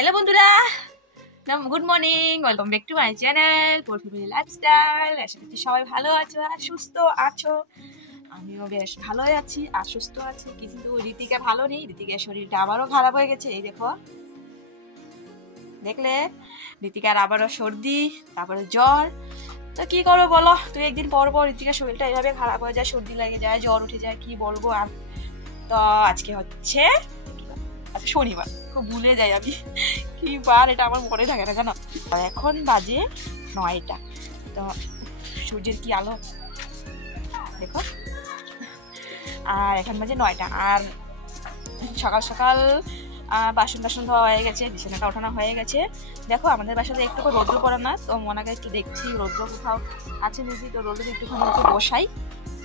Hello বন্ধুরা, good morning, welcome back to my channel poor family lifestyle. আশা করছি সবাই ভালো আছো আর সুস্থ আছো। আমিও বেশ ভালোই আছি আর সুস্থ আছি, কিন্তু ঋতিকা ভালো নেই। ঋতিকার শরীরটা আবারও খারাপ হয়ে গেছে। এই দেখো, দেখলে ঋতিকার আবারও সর্দি, তারপরে জ্বর। তো কি করবো বলো, তুই একদিন পর পর ঋতিকার শরীরটা এইভাবে খারাপ হয়ে যায়, সর্দি লেগে যায়, জ্বর উঠে যায়, কি বলবো আর। তো আজকে হচ্ছে শনিবার, খুব ভুলে যাই আমি কি বার, এটা আমার মনে থাকে না জানো। এখন বাজে 9টা। তো সূর্যের কি আলো দেখো, আর এখন বাজে 9টা। আর সকাল সকাল বাসন টাসন ধোয়া হয়ে গেছে, বিছানাটা ওঠানো হয়ে গেছে। দেখো আমাদের বাসাতে একটু রৌদ্র পড়ে না, তো মনাকে একটু দেখছি রৌদ্র কোথাও আছে নাকি, তো রৌদ্র একটুখানি একটু বসাই,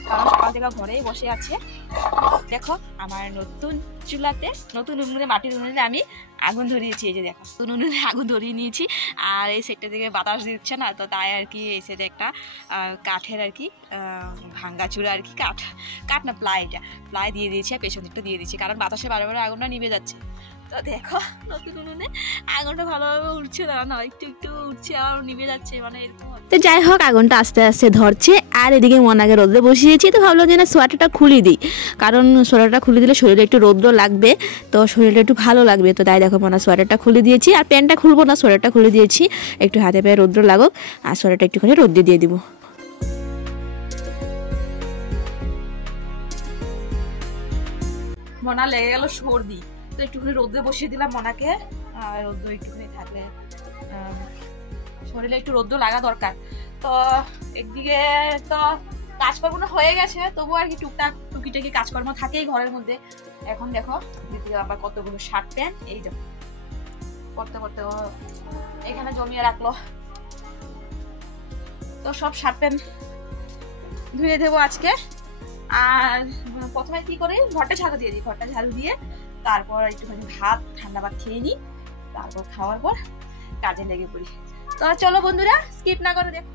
কারণ সকাল থেকে ঘরেই বসে আছে। দেখো আমার নতুন চুলাতে, নতুন উনুনে, মাটির উনুনে আমি আগুন ধরিয়েছি। এই যে দেখো, নতুন উনুনে আগুন ধরিয়ে নিয়েছি। আর এই সাইডটা থেকে বাতাস দিচ্ছে না, তো তাই আর কি এই সাইডে একটা কাঠের আর কি ভাঙ্গা চূড়া আর কি, কাঠ না প্লাই দিয়ে দিয়েছি, আর পেছন দিকটা দিয়ে দিয়েছি, কারণ বাতাসে বারে বারে আগুনটা নিভে যাচ্ছে। তো দেখো নতুন উনুনে আগুনটা ভালোভাবে উঠছে না, একটু একটু উঠছে আর নিভে যাচ্ছে, মানে এরকম। তো যাই হোক, আগুনটা আস্তে আস্তে ধরছে। আর এদিকে মনাকে রোদ্রে বসিয়েছি, তো ভাবলাম যে না সোয়েটারটা খুলে দিই, কারণ সোয়েটারটা খুলে দিলে শরীরে একটু রৌদ্র লাগবে, তো শরীরটা একটু ভালো লাগবে। তো তাই দেখো মনা সোয়েটারটা খুলে দিয়েছি, আর প্যান্টটা খুলবো না, সোয়েটারটা খুলে দিয়েছি, একটু হাতে পায়ে রৌদ্র লাগুক, আর সোয়েটারটা একটুখানি রোদ্রে দিয়ে দিব। মনা লেগে গেল সর্দি, তো একটুখানি রোদ্রে বসিয়ে দিলাম মনাকে। আর রোদ্র একটুখানি থাকলে শরীরে একটু রোদ্র লাগা দরকার। তো একদিকে তো কাজকর্ম হয়ে গেছে, তবুও আর কি টুকটাক টুকিটাকি কাজকর্ম থাকেই ঘরের মধ্যে। এখন দেখো দিদিকে আবার কতগুলো শার্ট প্যান্ট এই দেখো করতে করতে এখানে জমিয়ে রাখলো। তো সব শার্ট প্যান্ট ধুয়ে দেবো আজকে। আর প্রথমে কি করি, ঘরটা ঝাড়ু দিয়ে দিই, ঘরটা ঝাড়ু দিয়ে তারপর একটুখানি ভাত, ঠান্ডা ভাত খেয়ে নিই, তারপর খাওয়ার পর কাজে লেগে পড়ি। তো চলো বন্ধুরা, স্কিপ না করে দেখো।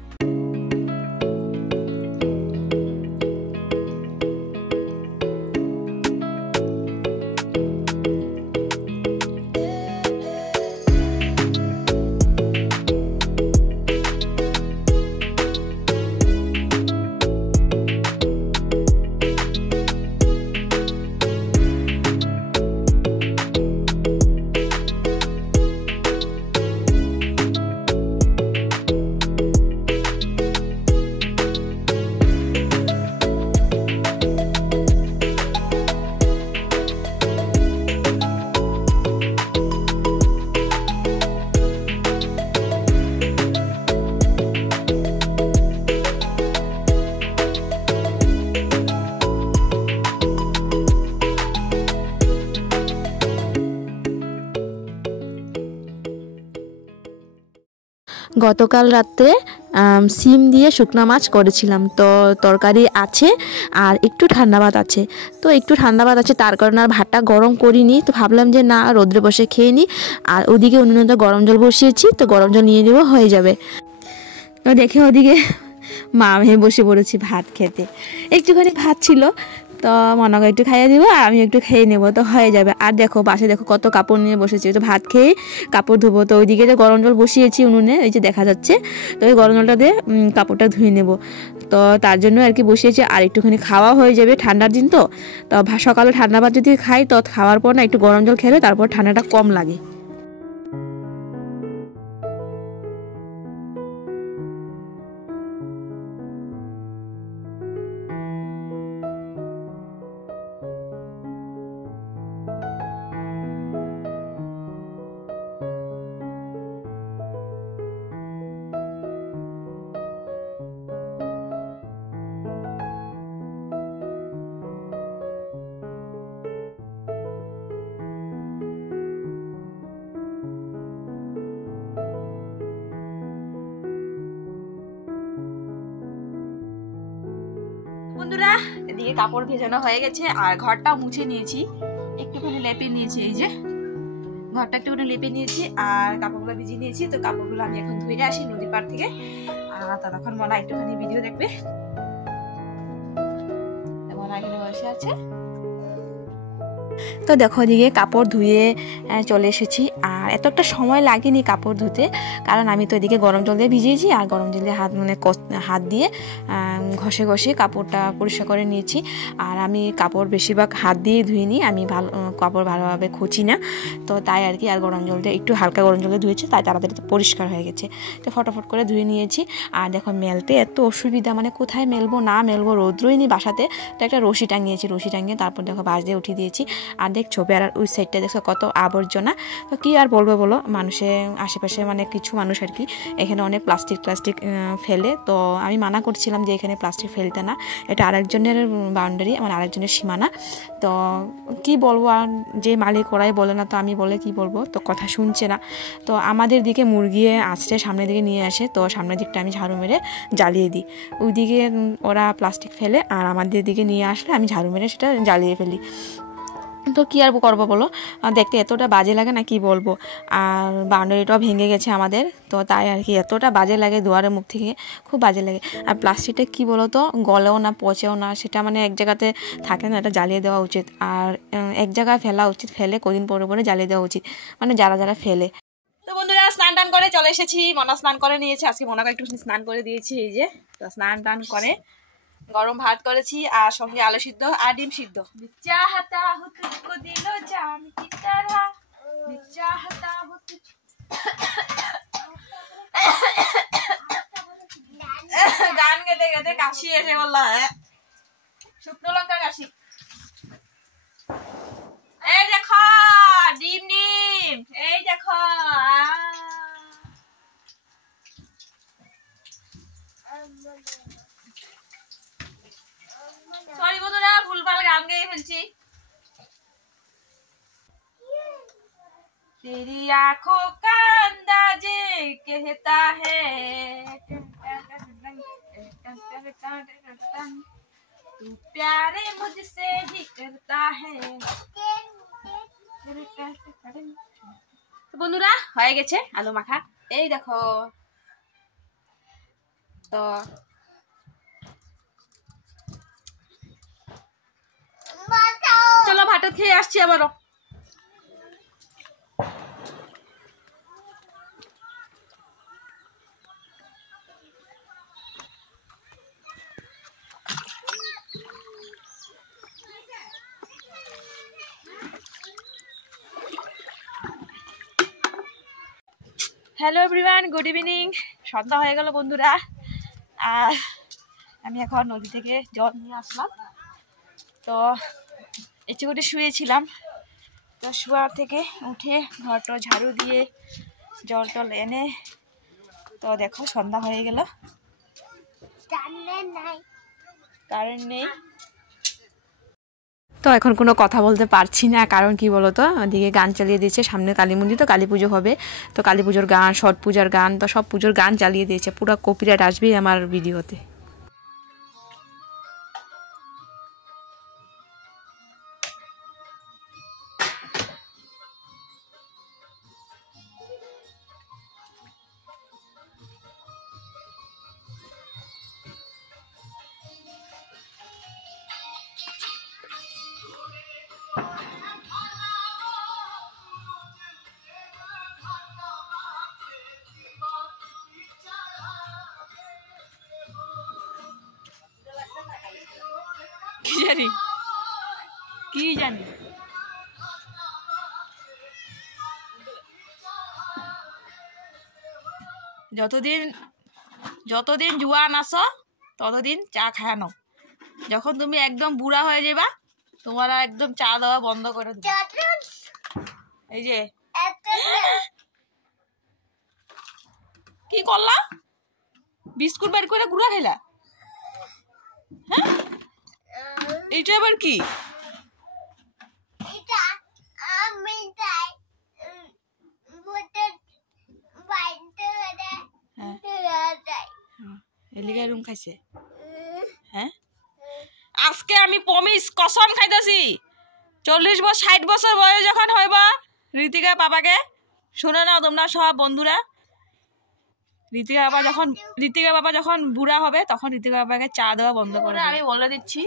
গতকাল রাত্রে সিম দিয়ে শুকনো মাছ করেছিলাম, তো তরকারি আছে আর একটু ঠান্ডা ভাত আছে। তো একটু ঠান্ডা ভাত আছে, তার কারণে আর ভাতটা গরম করিনি। তো ভাবলাম যে না, রোদ্রে বসে খেয়ে নিই। আর ওদিকে উনুনে তো গরম জল বসিয়েছি, তো গরম জল নিয়ে নেবো, হয়ে যাবে। তো দেখে ওদিকে মা মেয়ে বসে পড়েছি ভাত খেতে। একটুখানি ভাত ছিল, তো মনাকে একটু খাইয়ে দিব আর আমি একটু খেয়ে নেবো, তো হয়ে যাবে। আর দেখো পাশে দেখো কত কাপড় নিয়ে বসেছি, তো ভাত খেয়ে কাপড় ধোবো। তো ওইদিকে যে গরম জল বসিয়েছি উনুনে, ওই যে দেখা যাচ্ছে, তো ওই গরম জলটা দিয়ে কাপড়টা ধুয়ে নেব। তো তার জন্য আর কি বসিয়েছি। আর একটুখানি খাওয়া হয়ে যাবে, ঠান্ডার দিন তো। তো সকালে ঠান্ডা ভাত যদি খাই, তো খাওয়ার পর না একটু গরম জল খেলে তারপর ঠান্ডাটা কম লাগে। বন্ধুরা, এদিকে কাপড় ভেজানো হয়ে গেছে আর ঘরটা মুছে নিয়েছি, একটুখানি লেপে নিয়েছি। এই যে ঘরটা একটুখানি লেপে নিয়েছি আর কাপড়গুলো ভিজিয়ে নিয়েছি। তো কাপড়গুলো আমি এখন ধুয়ে আসি নদীর পাড় থেকে। ততক্ষণ মনে একটুখানি ভিডিও দেখবে। মনে এখানে বসে আছে, তো দেখো ওদিকে কাপড় ধুয়ে চলে এসেছি। আর এত একটা সময় লাগেনি কাপড় ধুতে, কারণ আমি তো এদিকে গরম জল দিয়ে ভিজিয়েছি আর গরম জল দিয়ে হাত দিয়ে ঘষে ঘষে কাপড়টা পরিষ্কার করে নিয়েছি। আর আমি কাপড় বেশিরভাগ হাত দিয়ে ধুইনি, আমি কাপড় ভালোভাবে খুঁচি না, তো তাই আর কি। আর গরম জল দিয়ে একটু হালকা গরম জল দিয়ে ধুয়েছি, তাই তাড়াতাড়ি পরিষ্কার হয়ে গেছে। তো ফটাফট করে ধুয়ে নিয়েছি। আর দেখো মেলতে এত অসুবিধা, মানে কোথায় মেলবো না মেলবো, রৌদ্রই নি বাসাতে। তো একটা রশি টাঙিয়েছি, রশি টাঙিয়ে তারপর দেখো বাঁশ দিয়ে উঠিয়ে দিয়েছি। আর দেখছো বেড়ার ওই সাইডটা দেখছো কত আবর্জনা। তো কি আর বলবো বলো, মানুষের আশেপাশে মানে কিছু মানুষ আর কি এখানে অনেক প্লাস্টিক ফেলে। তো আমি মানা করছিলাম যে এখানে প্লাস্টিক ফেলতে না, এটা আরেকজনের বাউন্ডারি, মানে আরেকজনের সীমানা। তো কি বলবো, আর যে মালিক ওরাই বলে না, তো আমি বলে কি বলবো, তো কথা শুনছে না। তো আমাদের দিকে মুরগি আসছে, সামনের দিকে নিয়ে আসে, তো সামনের দিকটা আমি ঝাড়ু মেরে জ্বালিয়ে দিই। ওইদিকে ওরা প্লাস্টিক ফেলে, আর আমাদের দিকে নিয়ে আসলে আমি ঝাড়ু মেরে সেটা জ্বালিয়ে ফেলি। তো কী আর করবো বলো, দেখতে এতটা বাজে লাগে না কি বলবো। আর বাউন্ডারিটাও ভেঙে গেছে আমাদের, তো তাই আর কি এতটা বাজে লাগে, দুয়ারের মুখ থেকে খুব বাজে লাগে। আর প্লাস্টিকটা কি বলো তো, গলেও না পচেও না, সেটা মানে এক জায়গাতে থাকে না, এটা জ্বালিয়ে দেওয়া উচিত। আর এক জায়গায় ফেলা উচিত, ফেলে কদিন পরে পরে জ্বালিয়ে দেওয়া উচিত, মানে যারা যারা ফেলে। তো বন্ধুরা স্নান টান করে চলে এসেছি, মনা স্নান করে নিয়েছে, আজকে মনাকে একটু স্নান করে দিয়েছি। এই যে তো স্নান টান করে গরম ভাত করেছি, আর সঙ্গে আলু সিদ্ধ আর ডিম সিদ্ধ। চাহতা হু তুঝকো দিলো জান কি তারা, চাহতা হু গান গেতে গেতে কাশি এসে বললো, শুকনো লঙ্কা কাশি। এই দেখো ডিম ডিম, এই দেখো সরি বন্ধুরা, ভুলভাল গান গেয়ে ফেলছি। तेरी आंखों का अंदाजे कहता है तू प्यारे मुझसे ही करता है। বন্ধুরা হয়ে গেছে আলু মাখা, এই দেখো। তো চলো ভাত খেয়ে আসছি আবারও। Hello everyone, good evening. সন্ধ্যা হয়ে গেল বন্ধুরা, আর আমি এখন নদী থেকে জল নিয়ে আসলাম। তো ইচ্ছে করে শুয়েছিলাম, তো শুয়া থেকে উঠে ঘরটা ঝাড়ু দিয়ে জল টল এনে, তো দেখো সন্ধ্যা হয়ে গেল, কারেন্ট নেই। তো এখন কোনো কথা বলতে পারছি না, কারণ কি বলতো ওদিকে গান চালিয়ে দিয়েছে, সামনে কালী মন্দির, তো কালী পুজো হবে, তো কালী পুজোর গান, ছট পূজার গান, তো সব পুজোর গান চালিয়ে দিয়েছে, পুরো কপিরাইট আসবেই আমার ভিডিওতে। কি জানি যতদিন জুয়ান আসো ততদিন চা খায়ানো, যখন তুমি একদম বুড়া হয়ে যাবা তোমার একদম চা দেওয়া বন্ধ করে দেবে। এই যে কি করলা, বিস্কুট বের করে গুড়া খাইলা? হ্যাঁ এইটা আবার কি? এলিগা রুম খাইছে। হ্যাঁ আজকে আমি প্রমিস কসম খাইতেছি 40 বছর 60 বছর বয়স যখন হইব ঋতিকা বাবাকে, শুনে নাও তোমরা সব বন্ধুরা, ঋতিকা বাবা যখন বুড়া হবে তখন ঋতিকা বাবাকে চা দেওয়া বন্ধ করে। আমি বলে দিচ্ছি,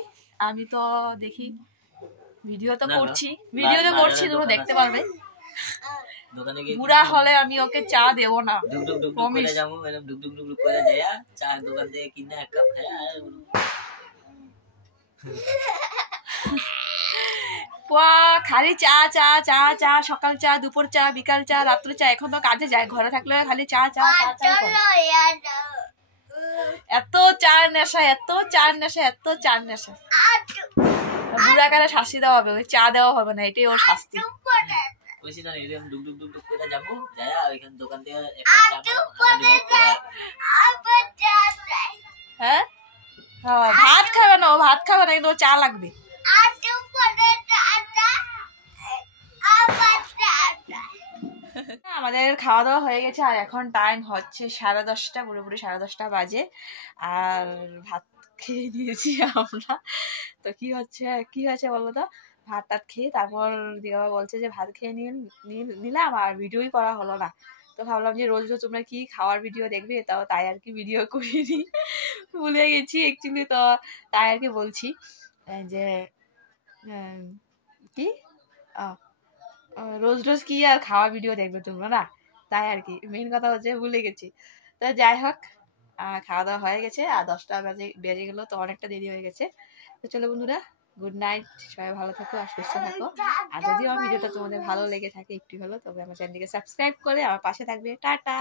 আমি তো দেখি ভিডিও তো না, করছি বাজারে তোমরা দোকান দেখতে আছে। পারবে। দোকানে গিয়ে বুড়া হলে আমি ওকে চা দেবো না, ডুক ডুক ডুক ডুক প্রমিস। করে যাবো, এরকম ডুক ডুক ডুক ডুক করে যাইয়া চার দোকান থেকে কিনে এক কাপ খাই আর খালি চা চা চা চা, সকাল চা, দুপুর চা, বিকাল চা, রাত্র চা। এখন তো কাজে যায়, ঘরে থাকলে খালি চা চা চা চা করে। এত চার নেশা, এত চার নেশা, এত চার নেশা। বুড়া কালে শাস্তি দেওয়া হবে, ওই চা দেওয়া হবে না, এটাই ওর শাস্তি। কইছি না এরকম ডুক ডুক ডুক ডুক করে যাবো, যাইয়া ওইখান দোকান থেকে একটা চা পাবো, আর ডুক ডুক করে হ্যাঁ, ভাত খাবে না, ও ভাত খাবে না, কিন্তু ও চা লাগবে। আমাদের খাওয়া দাওয়া হয়ে গেছে, আর এখন টাইম হচ্ছে 10:30, পুরোপুরি 10:30 বাজে। আর ভাত খেয়ে নিয়েছি আমরা। তো কি হয়েছে বলো তো, ভাত টাত খেয়ে তারপর দিদিমা বলছে যে ভাত খেয়ে নিলাম আর ভিডিওই করা হলো না। তো ভাবলাম যে রোজ রোজ তোমরা কি খাওয়ার ভিডিও দেখবে, তাই আর কি ভিডিও করিনি, ভুলে গেছি অ্যাকচুয়ালি। তো তাই আর কি বলছি যে কি রোজ রোজ কি আর খাওয়া ভিডিও দেখবে তোমরা, না? তাই আর কি মেন কথা হচ্ছে ভুলে গেছি। তো যাই হোক, খাওয়া দাওয়া হয়ে গেছে, আর 10টা বেজে গেলো, তো অনেকটা দেরি হয়ে গেছে। তো চলো বন্ধুরা, গুড নাইট, সবাই ভালো থাকো আর সুস্থ থাকো। আর যদি আমার ভিডিওটা তোমাদের ভালো লেগে থাকে একটু হলো, তবে আমার চ্যানেলটিকে সাবস্ক্রাইব করে আমার পাশে থাকবে। টাটা।